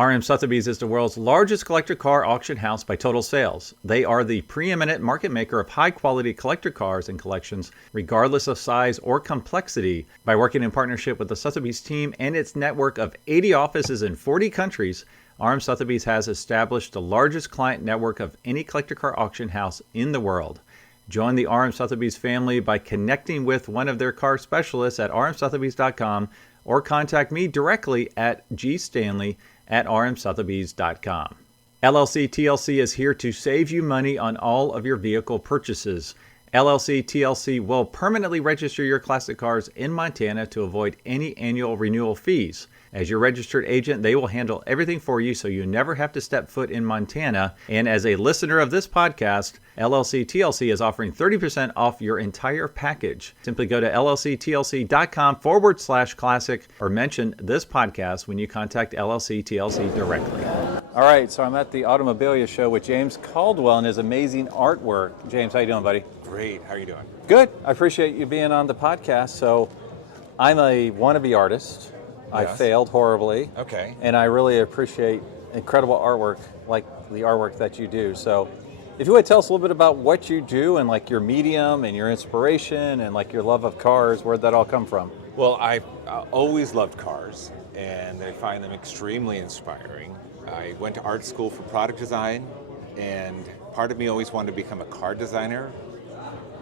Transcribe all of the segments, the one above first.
RM Sotheby's is the world's largest collector car auction house by total sales. They are the preeminent market maker of high-quality collector cars and collections, regardless of size or complexity. By working in partnership with the Sotheby's team and its network of 80 offices in 40 countries, RM Sotheby's has established the largest client network of any collector car auction house in the world. Join the RM Sotheby's family by connecting with one of their car specialists at rmsotheby's.com or contact me directly at gstanley@rmsotheby's.com. LLC TLC is here to save you money on all of your vehicle purchases. LLC TLC will permanently register your classic cars in Montana to avoid any annual renewal fees. As your registered agent, they will handle everything for you so you never have to step foot in Montana. And as a listener of this podcast, LLC TLC is offering 30% off your entire package. Simply go to llctlc.com/classic or mention this podcast when you contact LLC TLC directly. All right, so I'm at the Automobilia show with James Caldwell and his amazing artwork. James, how you doing, buddy? Great. How are you doing? Good. I appreciate you being on the podcast. So I'm a wannabe artist. I failed horribly. Okay. And I really appreciate incredible artwork like the artwork that you do. So if you would tell us a little bit about what you do and like your medium and your inspiration and like your love of cars, where'd that all come from? Well, I've always loved cars, and I find them extremely inspiring. I went to art school for product design, and part of me always wanted to become a car designer.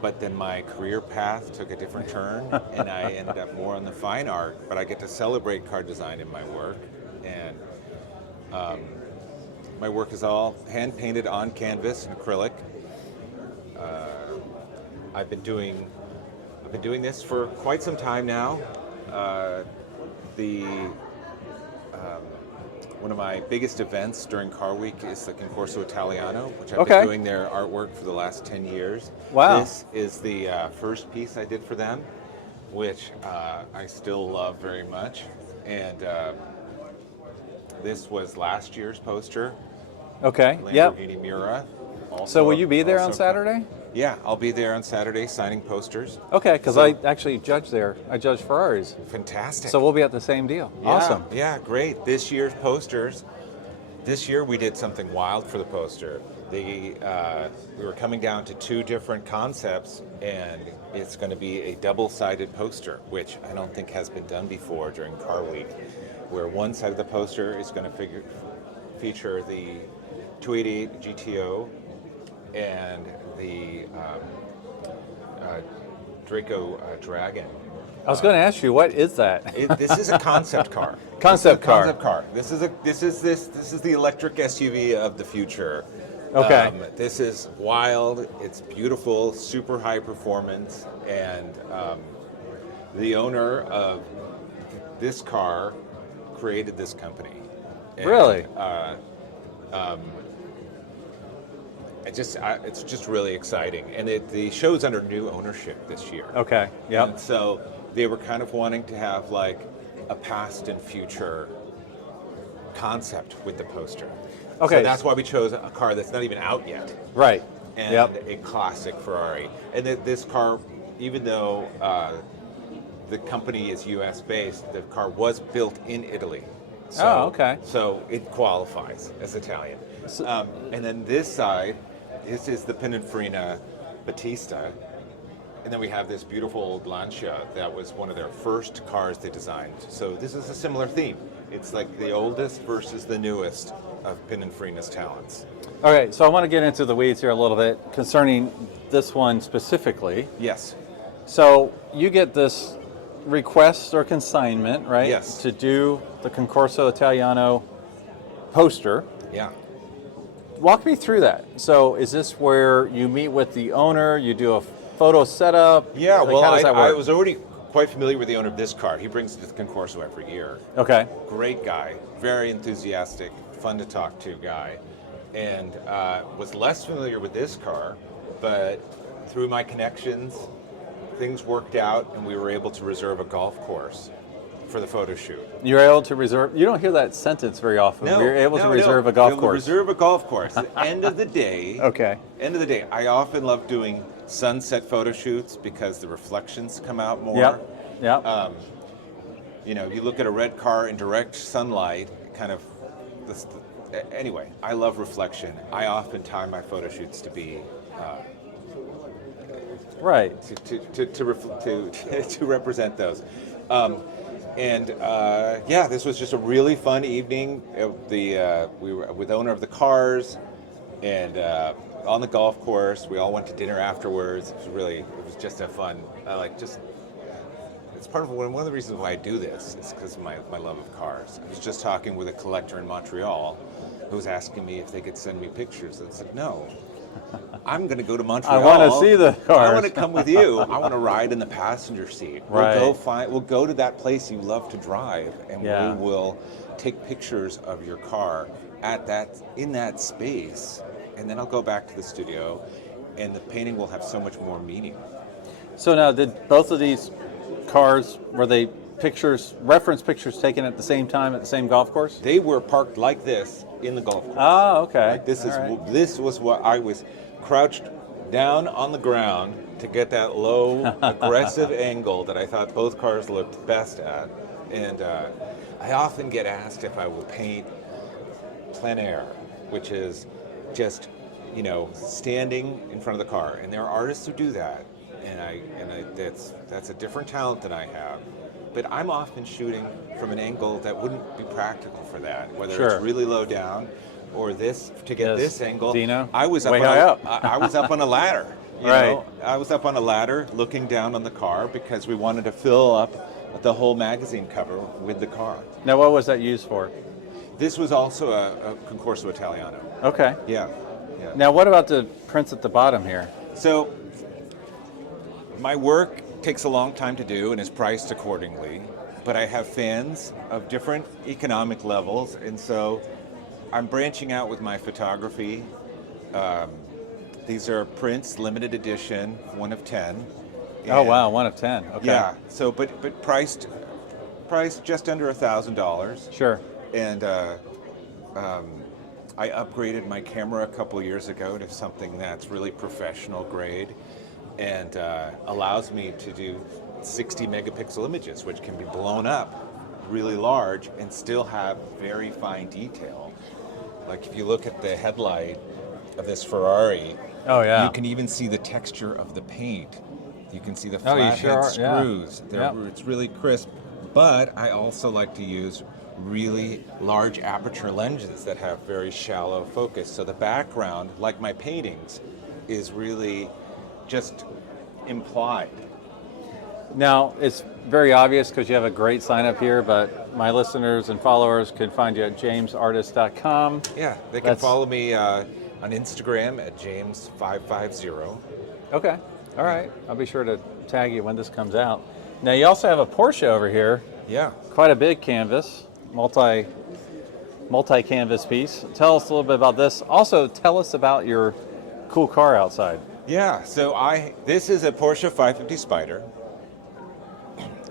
But then my career path took a different turn, and I ended up more on the fine art, but I get to celebrate car design in my work. And my work is all hand-painted on canvas and acrylic. I've been doing this for quite some time now. One of my biggest events during Car Week is the Concorso Italiano, which I've been doing their artwork for the last 10 years. Wow. This is the first piece I did for them, which I still love very much. And this was last year's poster. Okay, yep. Lamborghini Miura. So will you be there on Saturday? Yeah, I'll be there on Saturday signing posters. Okay, because I actually judge there. I judge Ferraris. Fantastic. So we'll be at the same deal. Yeah, Awesome. Yeah, great. This year's posters. This year we did something wild for the poster. We were coming down to two different concepts, and it's going to be a double-sided poster, which I don't think has been done before during Car Week, where one side of the poster is going to feature the 288 GTO and the Draco Dragon. I was going to ask you, what is that? This is a concept car. Concept car. This is the electric SUV of the future. Okay. This is wild. It's beautiful, super high performance, and the owner of this car created this company. And, really? It's just really exciting, and the show's under new ownership this year. Okay. Yep. And so they were kind of wanting to have like a past and future concept with the poster. Okay. So that's why we chose a car that's not even out yet. Right. And a classic Ferrari. And this car, even though the company is U.S. based, the car was built in Italy. So, okay. So it qualifies as Italian. And then this side, this is the Pininfarina Battista. And then we have this beautiful old Lancia that was one of their first cars they designed. So this is a similar theme. It's like the oldest versus the newest of Pininfarina's talents. Okay, so I want to get into the weeds here a little bit concerning this one specifically. Yes. So you get this request or consignment, right? Yes. To do the Concorso Italiano poster. Yeah. Walk me through that. So is this where you meet with the owner, you do a photo setup? Yeah, like, well, how does that work? I was already quite familiar with the owner of this car. He brings it to the Concorso every year. Okay. Great guy, very enthusiastic, fun to talk to guy. And was less familiar with this car, but through my connections, things worked out and we were able to reserve a golf course for the photo shoot. You're able to reserve, you don't hear that sentence very often. You're able to reserve a golf course. Reserve a golf course. At the end of the day, End of the day, I often love doing sunset photo shoots because the reflections come out more. Yep. You know, you look at a red car in direct sunlight, it kind of anyway, I love reflection. I often time my photo shoots to be Right. to represent those. This was just a really fun evening. We were with the owner of the cars, and on the golf course. We all went to dinner afterwards. It was just a fun. It's part of one of the reasons why I do this is because of my love of cars. I was just talking with a collector in Montreal who was asking me if they could send me pictures. I said, no, I'm going to go to Montreal. I want to see the cars. I want to come with you. I want to ride in the passenger seat. Right. We'll go to that place you love to drive, and we will take pictures of your car in that space, and then I'll go back to the studio, and the painting will have so much more meaning. So now, did both of these cars, were they reference pictures taken at the same time at the same golf course? They were parked like this in the golf course. Oh, okay. Like this was what I was crouched down on the ground to get that low, aggressive angle that I thought both cars looked best at. And I often get asked if I will paint plein air, which is just, standing in front of the car. And there are artists who do that. And that's a different talent than I have. But I'm often shooting from an angle that wouldn't be practical for that, whether it's really low down or this angle. Dino, I was up I was up on a ladder. I was up on a ladder looking down on the car because we wanted to fill up the whole magazine cover with the car. Now, what was that used for? This was also a Concorso Italiano. Okay. Yeah. Now, what about the prints at the bottom here? So, my work takes a long time to do and is priced accordingly, but I have fans of different economic levels, and so I'm branching out with my photography. These are prints, limited edition, 1 of 10. Oh wow, 1 of 10. Okay. Yeah. So, but priced just under $1,000. Sure. And I upgraded my camera a couple years ago to something that's really professional grade, and allows me to do 60 megapixel images, which can be blown up really large and still have very fine detail. Like if you look at the headlight of this Ferrari, you can even see the texture of the paint. You can see the flathead screws. It's really crisp. But I also like to use really large aperture lenses that have very shallow focus. So the background, like my paintings, is really just implied. Now, it's very obvious because you have a great sign up here, but my listeners and followers can find you at jamesartist.com. Yeah, they can follow me on Instagram at james550. Okay, all right. I'll be sure to tag you when this comes out. Now, you also have a Porsche over here. Yeah. Quite a big canvas, multi-canvas piece. Tell us a little bit about this. Also, tell us about your cool car outside. Yeah, so this is a Porsche 550 Spider,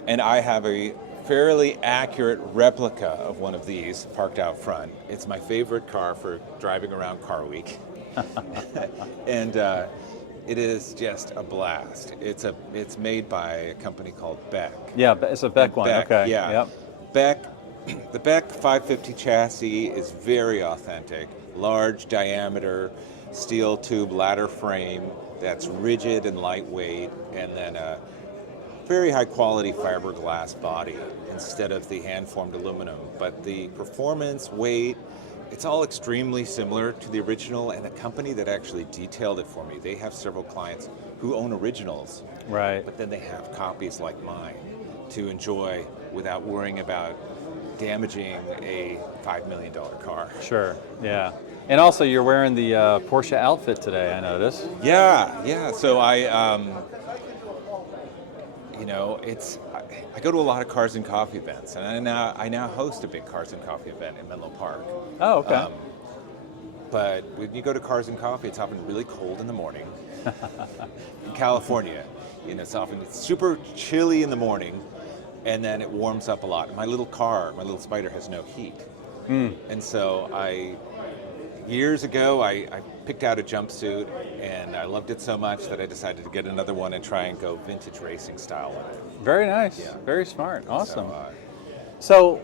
and I have a fairly accurate replica of one of these parked out front. It's my favorite car for driving around Car Week. And it is just a blast. It's made by a company called Beck. Yeah, it's a Beck one. Okay. Yeah. Yep. The Beck 550 chassis is very authentic. Large diameter, steel tube ladder frame that's rigid and lightweight, and then a very high quality fiberglass body instead of the hand-formed aluminum. But the performance, weight, it's all extremely similar to the original, and the company that actually detailed it for me, they have several clients who own originals. Right. But then they have copies like mine to enjoy without worrying about damaging a $5 million car. Sure, yeah. And also, you're wearing the Porsche outfit today, I noticed. Yeah. So I go to a lot of Cars and Coffee events, and I now host a big Cars and Coffee event in Menlo Park. Oh, okay. But when you go to Cars and Coffee, it's often really cold in the morning. In California, it's super chilly in the morning, and then it warms up a lot. My little Spider has no heat. And so years ago, I picked out a jumpsuit, and I loved it so much that I decided to get another one and try and go vintage racing style with it. Very nice. Yeah. Very smart. Awesome. So,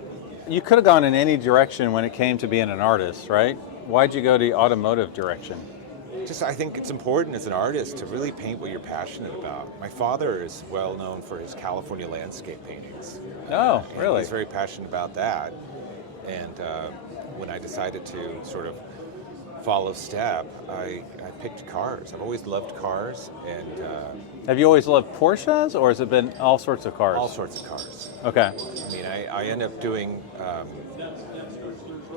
you could have gone in any direction when it came to being an artist, right? Why'd you go the automotive direction? Just, I think it's important as an artist to really paint what you're passionate about. My father is well known for his California landscape paintings. Oh, And really? he's very passionate about that. And when I decided to sort of follow step, I picked cars. I've always loved cars, and Have you always loved Porsches, or has it been all sorts of cars? all sorts of cars. Okay. I mean, I end up doing,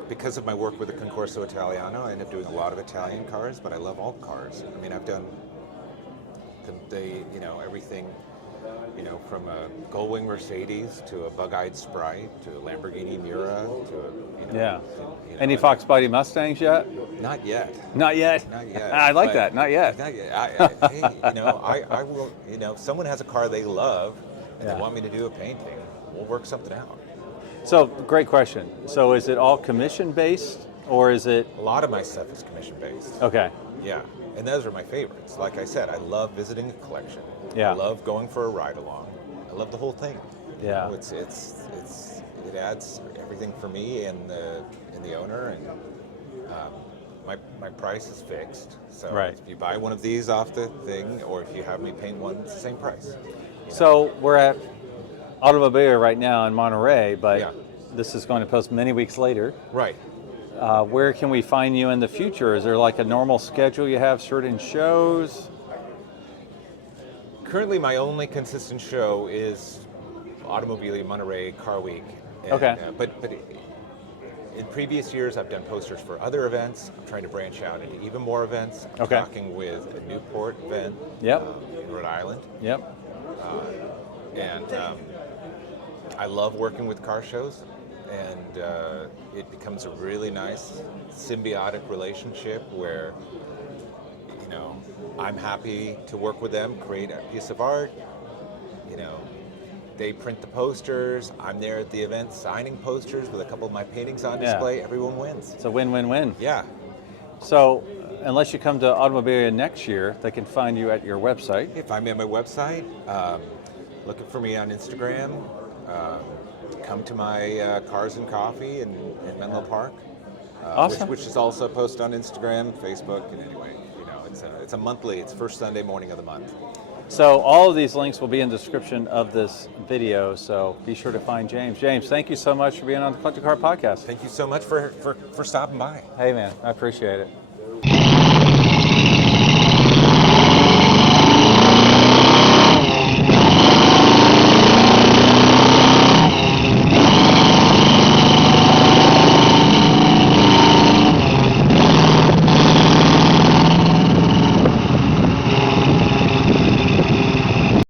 because of my work with the Concorso Italiano, I end up doing a lot of Italian cars, but I love all cars. I mean, I've done everything, from a Gullwing Mercedes to a bug-eyed Sprite to a Lamborghini Miura to Yeah. Any Fox Body Mustangs yet? Not yet. Not yet. Not yet. I like but- that. Not yet. Not yet. Hey, I will. If someone has a car they love and Yeah. they want me to do a painting, we'll work something out. So, great question. So, is it all commission based, or is it? A lot of my stuff is commission based. Okay. Yeah, and those are my favorites. Like I said, I love visiting a collection. Yeah. I love going for a ride along. I love the whole thing. Yeah. It adds everything for me and the owner, and my price is fixed. So Right. if you buy one of these off the thing, or if you have me paint one, it's the same price. So we're at Automobilia right now in Monterey, but Yeah. this is going to post many weeks later. Right. Where can we find you in the future? Is there like a normal schedule you have, certain shows? Currently, my only consistent show is Automobilia Monterey Car Week. And, Okay. But in previous years, I've done posters for other events. I'm trying to branch out into even more events. I'm Okay. talking with a Newport event Yep. in Rhode Island. Yep. And I love working with car shows. And it becomes a really nice symbiotic relationship where, I'm happy to work with them, create a piece of art. They print the posters. I'm there at the event signing posters with a couple of my paintings on Yeah. display. Everyone wins. It's a win-win-win. Yeah. So, unless you come to Automobilia next year, they can find you at your website. If I'm at my website, looking for me on Instagram. Come to my Cars and Coffee in Menlo Park, Awesome. which is also posted on Instagram, Facebook, and anyway, it's a monthly. It's first Sunday morning of the month. So all of these links will be in the description of this video, so be sure to find James. James, thank you so much for being on the Collector Car Podcast. Thank you so much for stopping by. Hey man, I appreciate it.